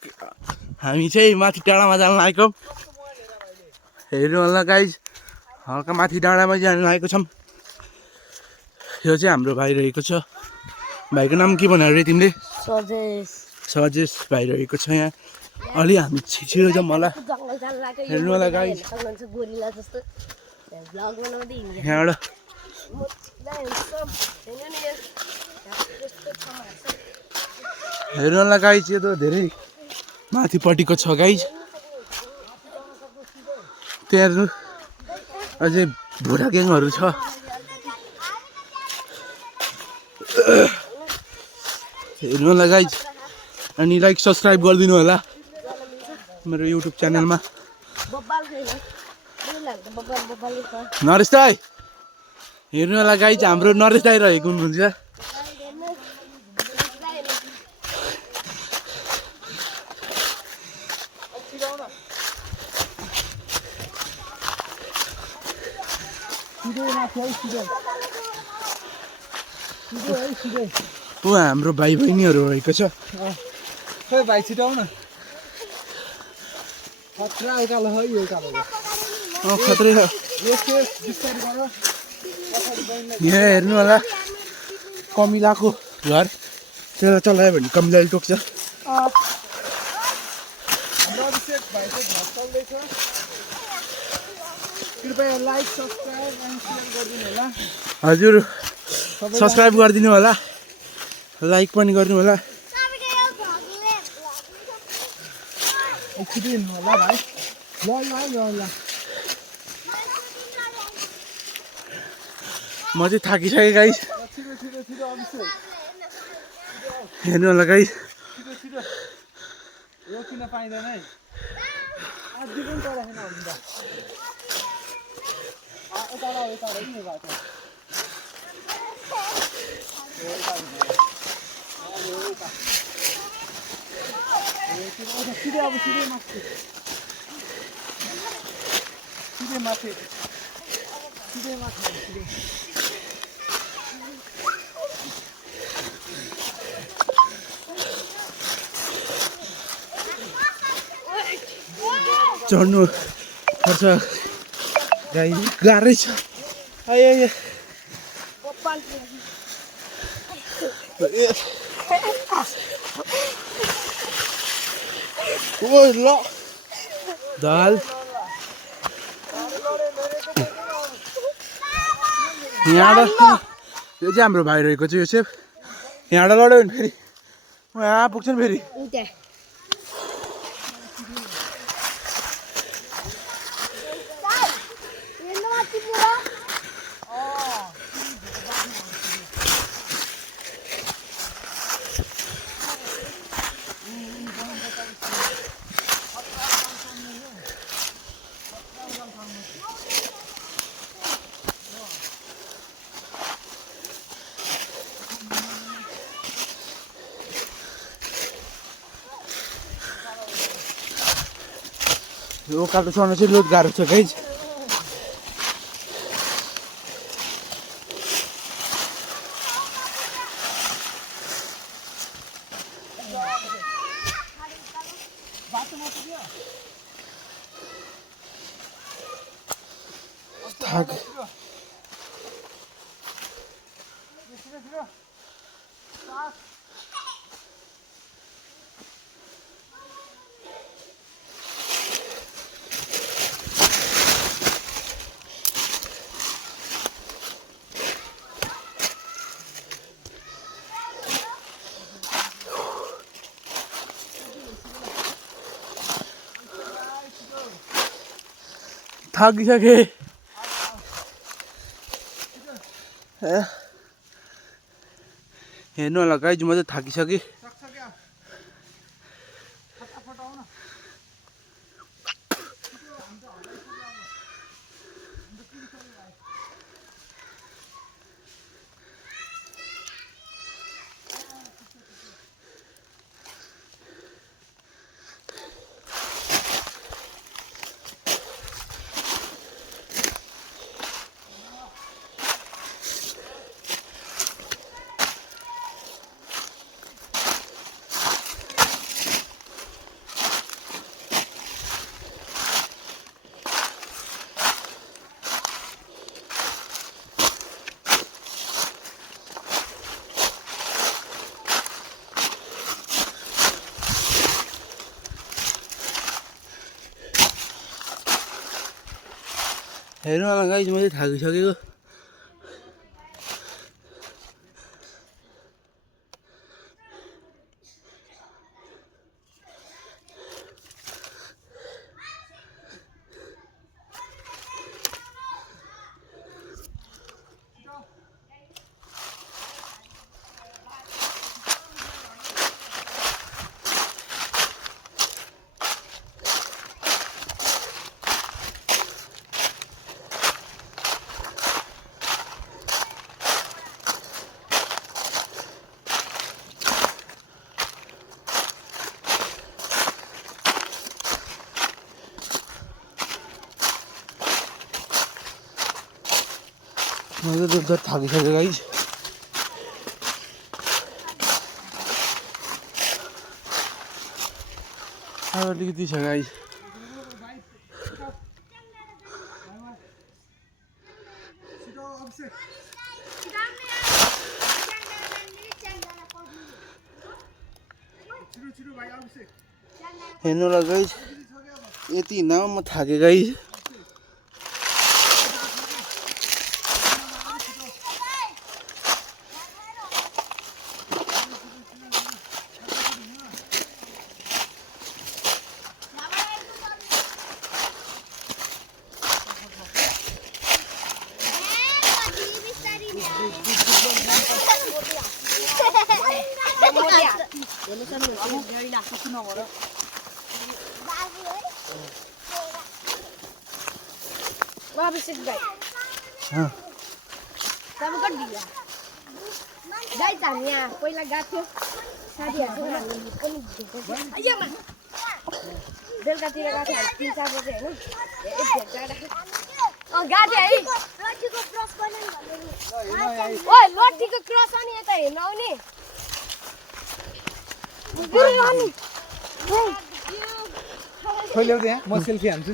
हामी चाहिँ माथि डाँडामा जान लागेको। हेर्नु होला गाइज, हल्का माथि डाँडामा जान लागेको छौँ। यो चाहिँ हाम्रो भाइ रहेको छ। भाइको नाम के भन्यो अरे तिमीले? सजेस भाइ रहेको छ यहाँ। अलि हामी छिटो जाउँ होला। हेर्नु होला गाइज, यहाँबाट हेर्नु होला गाइज, यो त धेरै माथिपट्टिको छ गाइज। त्यहाँ अझै भुरा ग्याङहरू छ। हेर्नु होला गाइज, अनि लाइक सब्सक्राइब गरिदिनु होला मेरो युट्युब च्यानलमा। नरेश दाइ हेर्नु होला गाइज, हाम्रो नरेश दाइ रहेको हुनुहुन्छ। ऊ हाम्रो भाइ बहिनीहरू रहेको छ। खोइ भाइ छिटो आउन। खतरा उकालो है यो उकालो। खत्रै छ। यहाँ हेर्नु होला कमिलाको घर। त्यसलाई चलायो भने कमिलाले टोक्छ। कृपया लाइक सब्सक्राइब एन्ड सेयर गरिदिनु होला। हजुर सब्सक्राइब गरिदिनु होला, लाइक पनि गर्नु होला। छिटो होला भाइ। ल म चाहिँ थाकिसकेँ गाइस। हेर्नु होला गाइस, यो किन पाइँदैन है? अझै पनि पढाएन हुन्छ। चढ्नु पर्छ गाई, गाह्रै छ। आयो ल दाल यहाँबाट। यो चाहिँ हाम्रो भाइ रहेको छ योसेफ। यहाँबाट लड्यो भने फेरि यहाँ पुग्छ नि फेरि। यो कालो चढ्न चाहिँ लोड गाह्रो छ गाइज। थाकिसके। हेर्नु होला गाइज, म चाहिँ थाकिसकेँ। हेर्नु होला गाइज मैले थाकिसकेको मैले दुध थाकिसक्यो गाइज अलिकति छ गाइज हेर्नु होला गाइज यति हिँड्दामा म थाकेँ गाइज पहिला गएको बेलुकातिर गएको 3-4 बजे होइन लट्ठीको क्रस अनि यता हेर्न आउने म सेल्फी हान्छु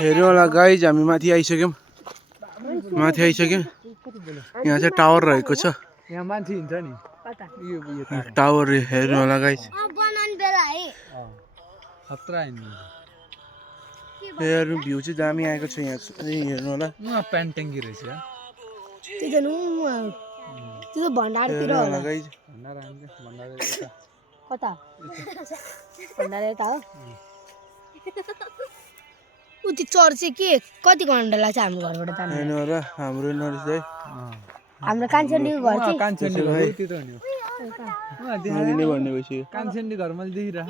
हेर्नु होला गाइज हामी माथि आइसक्यौँ यहाँ चाहिँ टावर रहेको छ यहाँ मान्छे हिँड्छ नि टावर हेर्नु होला गाइज खतरा हिँड्नु हेर्नु भ्यू चाहिँ दामी आएको छ यहाँ हेर्नु होला प्यान्ट ट्याङ्की रहेछ त्यो भण्डारतिर होला गाइज कता भण्डार यता हो उति चढ चाहिँ के कति घन्टा लाग्छ हाम्रो घरबाट जानु हेर्नु होला हाम्रो नरिस है हाम्रो कान्छेलीको घर चाहिँ कान्छेली घर उति त नि मैले भन्ने भइसक्यो कान्छेली घर मैले देखिरह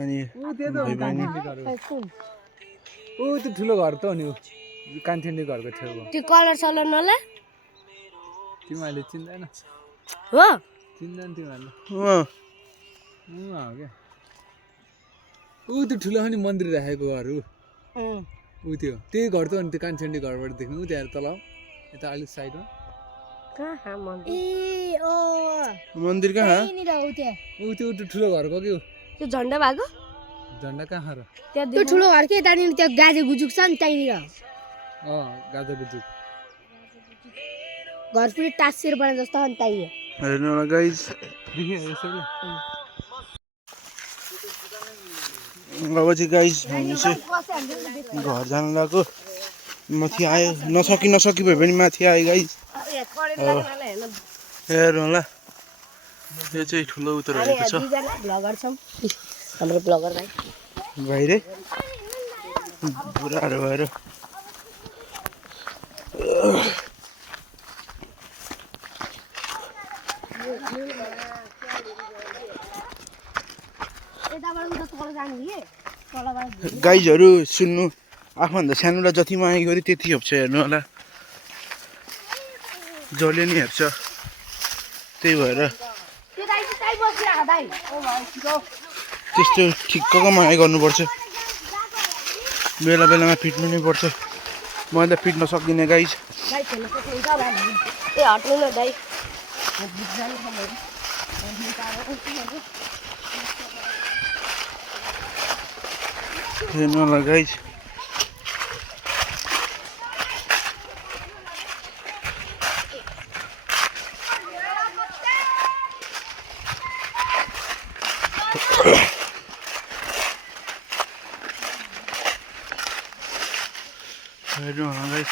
अनि ऊ त्यो त हो कान्छेली घर ऊ त्यो ठुलो घर त हो नि कान्छेली घरको छेउको त्यो कलर सलर नला तिमीहरूले चिन्दैन हो चिन्दैन तिमीहरूले हो क्या ऊ त्यो ठुलो नि मन्दिर राखेको घर ऊ त्यो त्यही घर त हो नि त्यो कान्छेली घरबाट देख्नु ऊ त्यहाँ तल यता अलिक साइडमा मन्दिर कहाँ ऊ त्यो ठुलो घरको के हो त्यो झन्डा भएको झन्डा कहाँ र त्यो ठुलो घर के त्यहाँनिर त्यो गाजे गुजुक छ नि त्यहीँनिर गाजर गुजुक घर पुरै टाँसेर बने जस्तो अनि त्यही हेर्नु होला गाइज अब चाहिँ गाइज हामी चाहिँ घर जानु लाग्यो माथि आयो नसकी भए पनि माथि आयो गाइज हेर्नु होला यो चाहिँ ठुलो उत्तर रहेको छ ब्लगर छौँ हाम्रो ब्लगर भाइ बाहिरै बुढाहरू भएर गाइजहरू सुन्नु आफूभन्दा सानोलाई जति माया गऱ्यो त्यति हेप्छ हेर्नु होला जसले नि हेर्छ त्यही भएर त्यस्तो ठिक्कको माया गर्नुपर्छ बेला बेलामा फिट्नु नै पर्छ मैले त फिट्न सक्दिनँ गाइज हेर्नु होला गाइज हेर्नु होला गाइस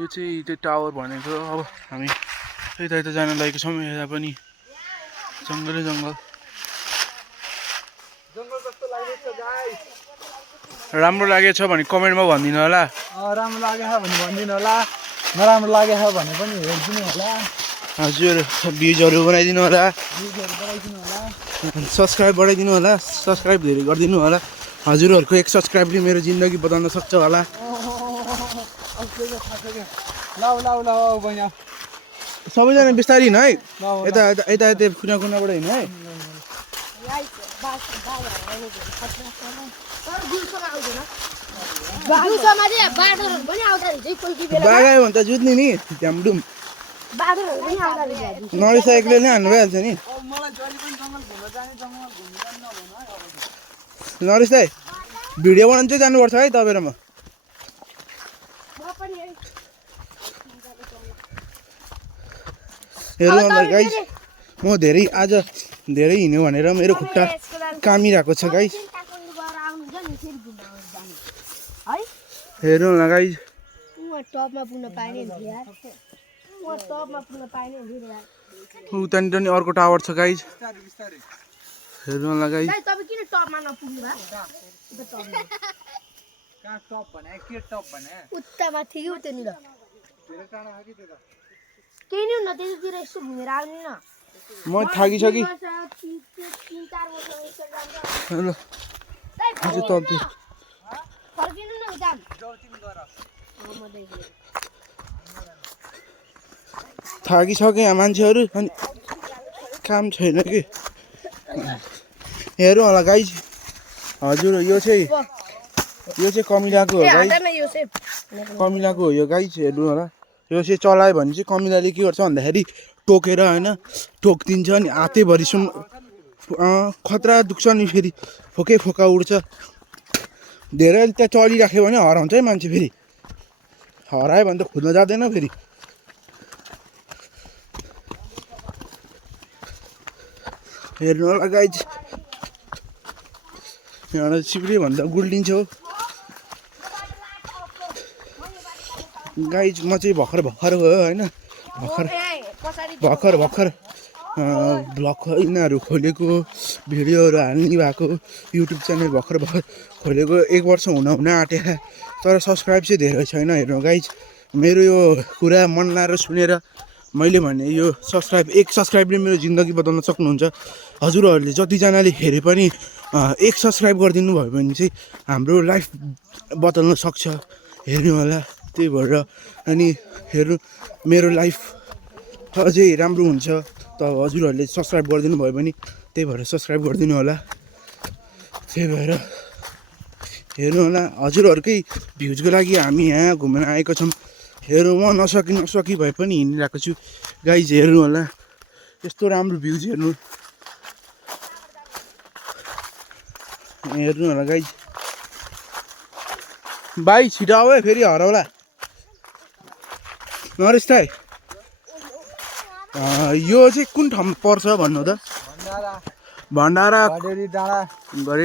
यो चाहिँ त्यो टावर भनेको अब हामी यता जान लागेको छौँ यता पनि जङ्गलै जङ्गल राम्रो लागेछ भने कमेन्टमा भनिदिनु होला राम्रो लागेछ भने भनिदिनु होला नराम्रो लागेछ भने पनि हेरिदिनु होला हजुर भ्युजहरू बनाइदिनु होला सब्सक्राइब बढाइदिनु होला सब्सक्राइब धेरै गरिदिनु होला हजुरहरूको एक सब्सक्राइबले मेरो जिन्दगी बदल्न सक्छ होला सबैजना बिस्तारै हिँड है यता यता यता कुना कुनाबाट हिँड है बाघायो भने त जुत्ने नि झ्यामडुम नरिसाइकलले नै हान्नु भइहाल्छ नि नरिस दाइ भिडियो बनाउनु चाहिँ जानुपर्छ है तपाईँ र म हेर्नु होला गाइस म धेरै आज धेरै हिँड्यो भनेर मेरो खुट्टा कामिरहेको छ गाइस हेर्नु होला गाइस उतानिर नि अर्को टावर छ गाइस हेर्नु होला गाइस म थाकिसकेँ थाकिसके मान्छेहरू अनि काम छैन कि हेर्नु होला गाइस हजुर यो चाहिँ कमिलाको हो गाइस कमिलाको हो यो गाइस हेर्नु होला यो चाहिँ चलायो भने चाहिँ कमिलाले के गर्छ भन्दाखेरि टोकेर होइन ठोकिदिन्छ अनि हातैभरिसम्म खतरा दुख्छ नि फेरि फोकै फोका उड्छ धेरै त्यहाँ चलिराख्यो भने हराउँछ है मान्छे फेरि हरायो भने त खोज्न जाँदैन फेरि हेर्नु होला गाइस यहाँबाट चिप्रियो भने त गुल्डिन्छ हो गाइस म चाहिँ भर्खर हो होइन भर्खर भ्लग यिनीहरू खोलेको भिडियोहरू हाल्ने भएको युट्युब च्यानल भर्खर खोलेको 1 वर्ष हुन आँटेको तर सब्सक्राइब चाहिँ धेरै छैन हेर्नु गाइस मेरो यो कुरा मन लाएर सुनेर मैले भने यो एक सब्सक्राइबले मेरो जिन्दगी बदल्न सक्नुहुन्छ हजुरहरूले जतिजनाले हेरे पनि 1 सब्सक्राइब गरिदिनु भयो भने चाहिँ हाम्रो लाइफ बदल्न सक्छ हेर्नु होला त्यही भएर अनि हेर्नु मेरो लाइफ अझै राम्रो हुन्छ त हजुरहरूले सब्सक्राइब गरिदिनु भयो भने त्यही भएर सब्सक्राइब गरिदिनु होला त्यही भएर हेर्नु होला हजुरहरूकै भ्युजको लागि हामी यहाँ घुम्न आएको छौँ हेर्नु म नसकी भए पनि हिँडिरहेको छु गाइज हेर्नु होला यस्तो राम्रो भ्युज हेर्नु होला गाइज भाइ छिटो आऊ है फेरि हराउला नरेश दाइ यो चाहिँ कुन ठाउँमा पर्छ भन्नु त भण्डारा घडी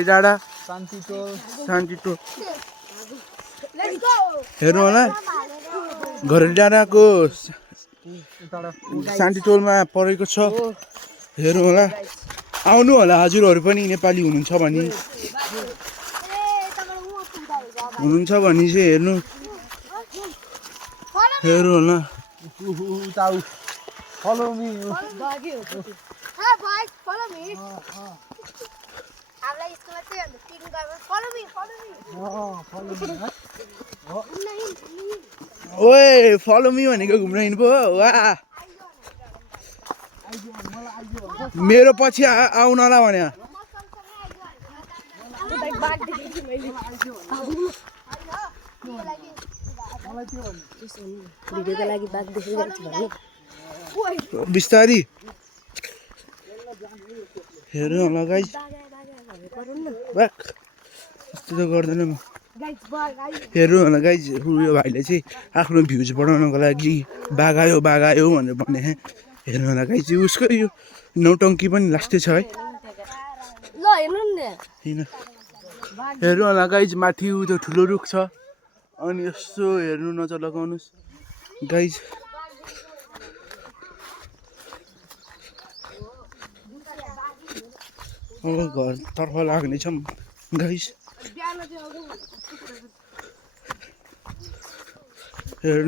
डाँडा शान्ति टोल हेर्नु होला घडी डाँडाको शान्ति टोलमा परेको छ हेर्नु होला आउनु होला हजुरहरू पनि नेपाली हुनुहुन्छ भने चाहिँ हेर्नु होला Follow me. Hi boys, follow me. हामीलाई स्कुलमा चाहिँ अन्त पिकनिक गयो follow me. Follow me. ओए follow me भनेको घुम्न हिँड्नु पो वाह मेरो पछि आउन होला भने भिडियोको लागि बाघ देखिरहेको छु भने बिस्तारी हेर्नु होला गाइस यस्तो त गर्दैन म हेर्नु होला गाइस यो भाइले चाहिँ आफ्नो भ्युज बढाउनको लागि बाघ आयो भनेर भन्ने हेर्नु होला गाइस उसको यो नौटङ्की पनि लास्टै छ है ल हेर्नु नि हेर्नु होला गाइज माथि उ त्यो ठुलो रुख छ अनि यसो हेर्नु नजर लगाउनुहोस् गाइज अब घरतर्फ लाग्नेछौँ गाइज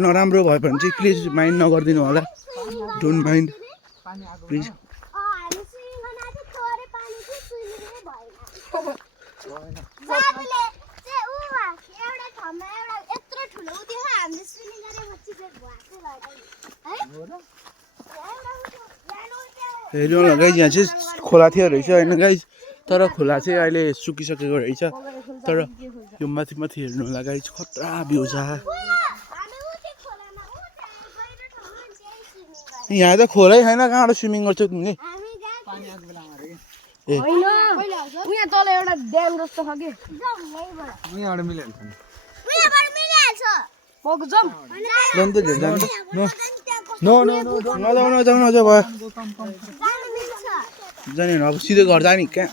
नराम्रो भयो भने चाहिँ प्लिज माइन्ड नगरिदिनु होला डोन्ट माइन्ड प्लिज हेर्नु होला गाइज यहाँ चाहिँ खोला थियो रहेछ होइन गाइज तर खोला चाहिँ अहिले सुकिसकेको रहेछ तर यो माथि माथि हेर्नु होला गाइज खतरा भ्यू छ यहाँ त खोलै छैन कहाँबाट स्विमिङ गर्छौ तिमीले ए उहाँ तल एउटा ड्याम जस्तो छ कि यहाँबाट मिलिहाल्छ मको जाउँ जानु त घेर जानु नो नो नो नजाऊ नजाऊ नजाऊ भयो जाने अब सिधै घर जाने कहाँ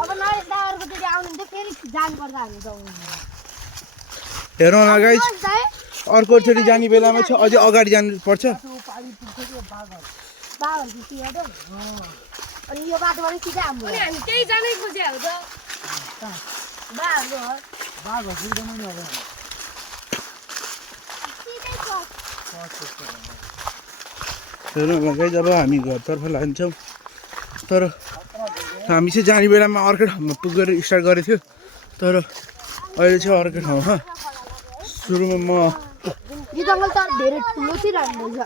अब नयाँ टावरको त्यति आउनुहुन्थ्यो फेरि जानुपर्छ हामी जाउँ हेरौँ होला गाइज अर्कोचोटि जाने बेलामा चाहिँ अझै अगाडि जानुपर्छ अनि यो बाटोबाट सिधै हाम्रो अनि हामी त्यही जानै खोजे हो त बाहाम्रो हेरौँ होला गाइज अब हामी घरतर्फ लान्छौँ तर हामी चाहिँ जाने बेलामा अर्कै ठाउँमा पुगेर स्टार्ट गरेको थियो तर अहिले चाहिँ अर्कै ठाउँमा सुरुमा म यो जङ्गल त धेरै ठुलो चाहिँ रहेछ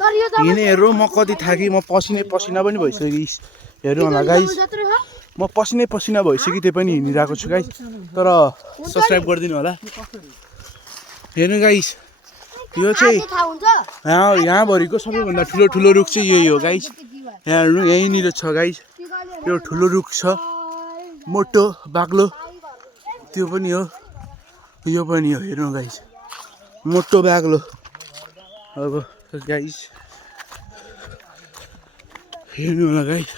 तर यो हिँडेर म कति थाकेँ म पसिनै पसिना पनि भइसकेँ हेर्नु होला गाइज म पसिनै पसिना भइसकेँ त्यो पनि हिँडिरहेको छु गाइज तर सब्सक्राइब गरिदिनु होला हेर्नु गाइज यो चाहिँ यहाँभरिको सबैभन्दा ठुलो ठुलो रुख चाहिँ यही हो गाइज यहाँ हेर्नु यहीँनिर छ गाइज यो ठुलो रुख छ मोटो बाक्लो त्यो पनि हो यो पनि हो हेर्नु गाइज मोटो बाक्लो अब गाइज हेर्नु होला गाइज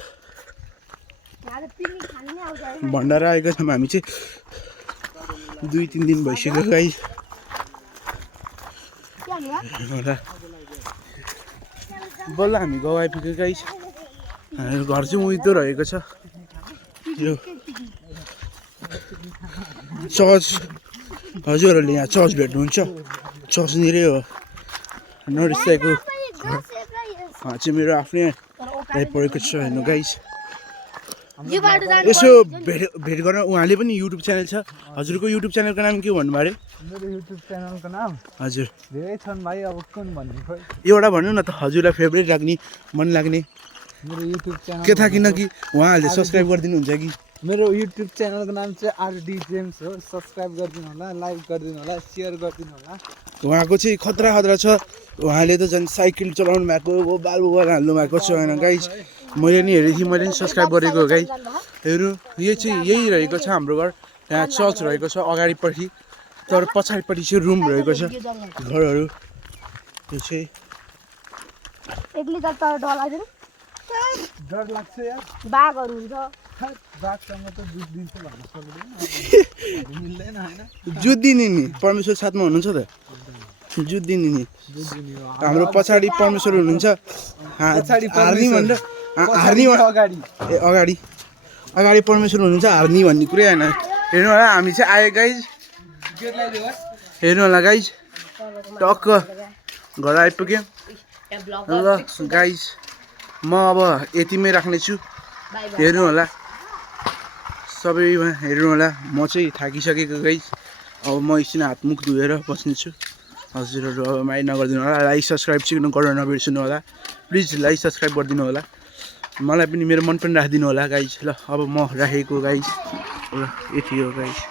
भण्डारा आएका छौँ हामी चाहिँ 2-3 दिन भइसक्यो गाइज होला बल्ल हामी गाउँ आइपुग्यो गाइज घर चाहिँ उहिँदो रहेको छ यो चर्च हजुरहरूले यहाँ चर्च भेट्नुहुन्छ चर्चनिरै हो नरिसाएको चाहिँ मेरो आफ्नै आइपरेको छ हेर्नु गाइज यसो भेट गर्न उहाँले पनि युट्युब च्यानल छ हजुरको युट्युब च्यानलको नाम के भन्नुभयो अरे मेरो युट्युब च्यानलको नाम हजुर धेरै छन् भाइ अब कुन भन्नु खोइ एउटा भन्नु न त हजुरलाई फेभरेट लाग्ने मन लाग्ने मेरो युट्युब च्यानल के था किनकि उहाँहरूले सब्सक्राइब गरिदिनुहुन्छ कि मेरो युट्युब च्यानलको नाम चाहिँ आरडी जेम्स हो सब्सक्राइब गरिदिनु होला लाइक गरिदिनु होला सेयर गरिदिनु होला उहाँको चाहिँ खतरा खतरा छ उहाँले त झन् साइकल चलाउनु भएको हो बाल बुबाल हाल्नु भएको छ होइन गाइज मैले नि हेरेको थिएँ मैले नि सब्सक्राइब गरेको हो गाइज हेर्नु यो चाहिँ यही रहेको छ हाम्रो घर यहाँ चर्च रहेको छ अगाडिपट्टि तर पछाडिपट्टि चाहिँ रुम रहेको छ घरहरू यो चाहिँ डर लाग्छ यार बाघहरू हुन्छ बाघसँग त जुट दिन्छ भन्न सक्दैन मिल्दैन होइन जुट दिने नि परमेश्वर साथमा हुनुहुन्छ त जुट दिने नि हाम्रो पछाडि परमेश्वर हुनुहुन्छ हार्ने भनेर हार्ने अगाडि ए अगाडि अगाडि परमेश्वर हुनुहुन्छ हार्ने भन्ने कुरै होइन हेर्नु होला हामी चाहिँ आयो गाइज हेर्नु होला गाइज टक्क घर आइपुग्यो ल गाइज म अब यतिमै राख्नेछु हेर्नु होला सबैमा हेर्नु होला म चाहिँ थाकिसकेको गाइज अब म एकछिन हातमुख धोएर बस्नेछु हजुरहरू अब माइन्ड नगरिदिनु होला लाइक सब्सक्राइब चाहिँ गर्न नबिर्सनु होला प्लिज लाइक सब्सक्राइब गरिदिनु होला मलाई पनि मेरो मन पनि राखिदिनु होला गाइज ल अब म राखेको गाइज ल यति हो गाइज